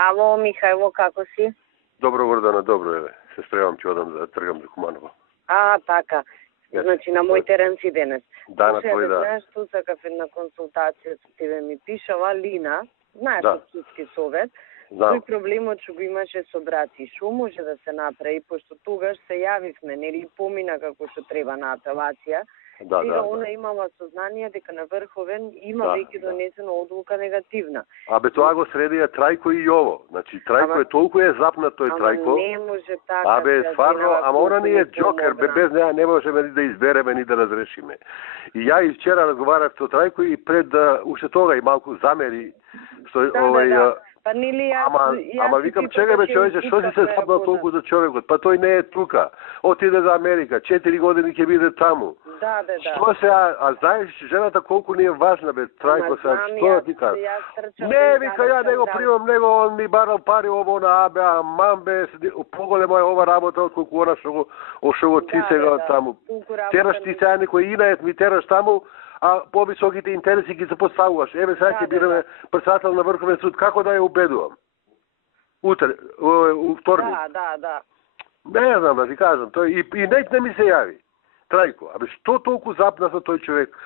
Ало, Михајло, како си? Добро, Гордана, добро е. Се спремам, ќе одам да тргам за Куманово. Така. Значи, на мој терен си денес. Да, на твој, да. Знаеш, ту сакав една консултација со тебе ми пишала Лина, знаеш, од Судски совет. Тој проблемот што го имаше со брат и што може да се направи, пошто тогаш се јавивме, нели, помина како што треба на апелација. Сега она имала сознание дека на Врховен има веќе донесена одлука негативна. Абе, тоа го средија Трајко и Јово. Значи, Трајко е толку е запнат тој Трајко. Не може така. Абе, стварно, ама она ни е џокер, без неа не можеме ни да избереме ни да разрешиме. И ја и вчера разговарав со Трајко и пред уште тога и малку замери што Па нели ама викам, чекај бе човече, што си се запнал толку за човекот? Па тој не е тука. Отиде за Америка, 4 години ќе биде таму. Да. Што се, а знаеш жената колку ни е важна бе, Трајко сега, што ти кажа? Не, вика, ја не го примам него, он ми барал пари ово на АБ, а мамбе, поголема е ова работа од колку она што го ти сега таму. Тераш ти сега некој инајет ми тераш таму, а повисоките интереси ги запоставуваш. Еве сега ќе бидеме председател на Врховен суд, како да ја убедувам? Утре, вторник. Да. Не знам да ти кажам, тој и не ми се јави. Трајко, абе што толку запна за тој човек?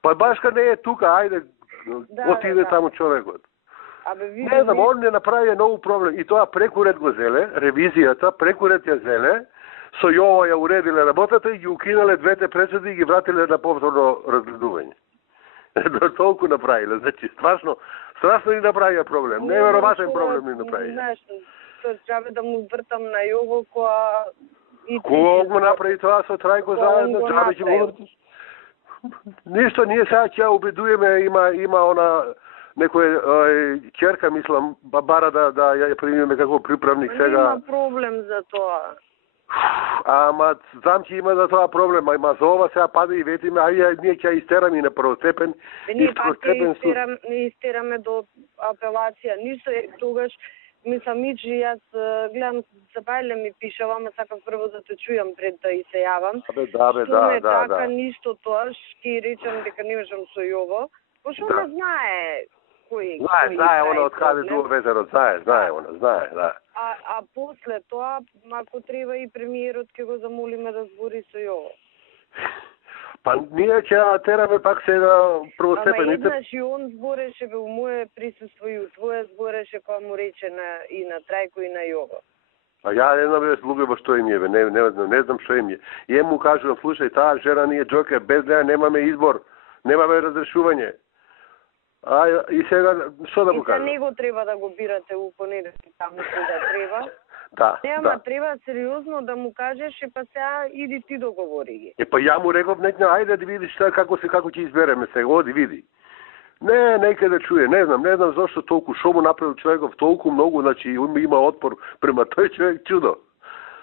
Па башка не е тука, ајде, отиде таму човекот. Не знам, он не направи ново проблем и тоа прекурет го зеле, ревизијата, прекурет ја зеле, со Јово ја уредиле работата и ги укинале двете пресуди и ги вратиле на повторно разгледување. Толку направиле, значи страшно ни направија проблем, неверојатен проблем ни направија. Знаеш, тоа треба да му вртам на Јово која Кој го направи тоа со Трајко заедно, џабе ќе го вртиш? Ништо, ние сега ќе убедуваме, има она некој ќерка, мислам, бара да ја примиме како приправник сега. Нема проблем за тоа. Ама знам че има за тоа проблем, ама за ова сега пада и ветиме, ние ќе истераме и на првостепен и второстепен суд. Ние истераме до апелација, ништо тогаш. Мислам, Мичи, јас гледам, Сабајле ми пишава, ама сакам прво да те чујам пред да и се јавам. Да. Така, ништо тоа, ќе речам дека не можам со Јово, пошто не знае кој... Знае, она од каде дуо ветерот, знае, да. А после тоа, ако треба и премиерот ќе го замолиме да збори со Јово. Па ние ќе тераме пак сега првостепените. Ама еднаш и он збореше у моје присуство и у твое збореше кога му рече и на Трајко и на Јово. А ја не знам луѓето што им е, не знам што им е. И му кажувам, слушај, таа жена ни е џокер, без неа немаме избор, немаме разрешување. И сега што да му кажам? И за него треба да го бирате у понеделник, таму кога треба. Да. Треба сериозно да му кажеш, па сега иди ти договори ги. Па ја му реков, ајде да видиш како ќе избереме сега, оди види. Не, нека да чуе, не знам зашто толку, шо му направил човеков толку многу, значи има отпор према тој човек, чудо.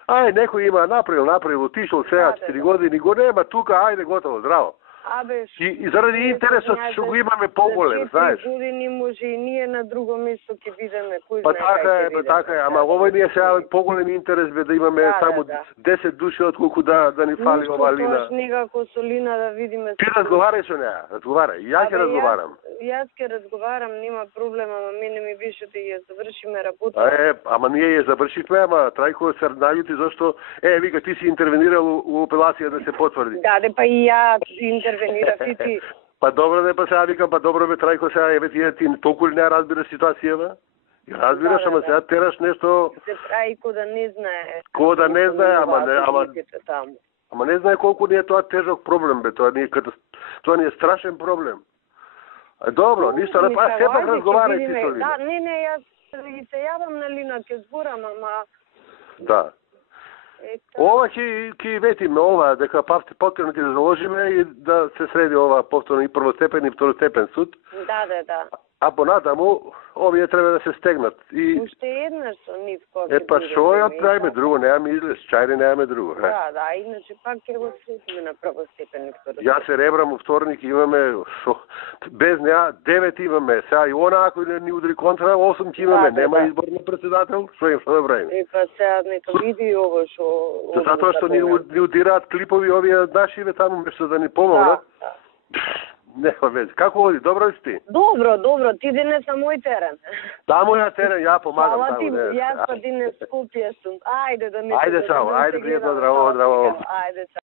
Некој има направил, отишол сега 4 години, го нема тука, ајде готово, здраво. И заради интересот што го имаме поголем, знаеш. За 4 години може и ние на друго место ќе бидеме, кој знае кај ќе бидеме. Така е, ама овој ни е сега поголем интерес бе да имаме само 10 души отколку да ни фали ова Лина. Ништо, некако со Лина да видиме. Ти разговарај со неа, разговарај, ја ќе разговарам. Јас ќе разговарам, нема проблем, ама мене ми беше да ја завршиме работа. Ама ние ја завршивме, ама Трајко се наљути зашто вика ти си интервенирал у апелација да се потврди. Да, па и ја интервенирав и ти. Па добро па сега викам, па добро Трајко сега ти толку ли не разбираш ситуацијава? Разбираш, ама сега тераш нешто... Трајко да не знае. Ко да не знае, ама не знае колку ни е тоа тежок проблем, бе, тоа ни е страшен проблем. Добро, ништо, сепак разговарај ти со Лина. Да, не, јас ги се јавам на Лина, ќе зборам, ама... Да. Ова ќе ветиме, дека повторно ќе заложиме и да се среди ова повторно и првостепен и второстепен суд. Да. А понатаму, овие треба да се стегнат. Уште еднаш со нив кој па шо ја правиме друго, немаме излез, чајде немаме друго. Да, иначе пак ќе го сретиме на првостепен и второстепен. Ја се ребрам у вторник, имаме, без неа 9 имаме, сега и она ако ни удри контра, 8 ќе имаме, нема избор на председател, што им што да правиме? Па сега нека види ово што... Затоа што ни удираат клипови овие нашиве таму, место да ни помогнат. Нема веќе. Како оди? Добро си ти? Добро. Ти денес на мој терен. Да, моја терен, ја помагам таму. Јас па денес Скопје сум. Ајде да не. Ајде, чао. Ајде, пријатно, здраво. Ајде, чао.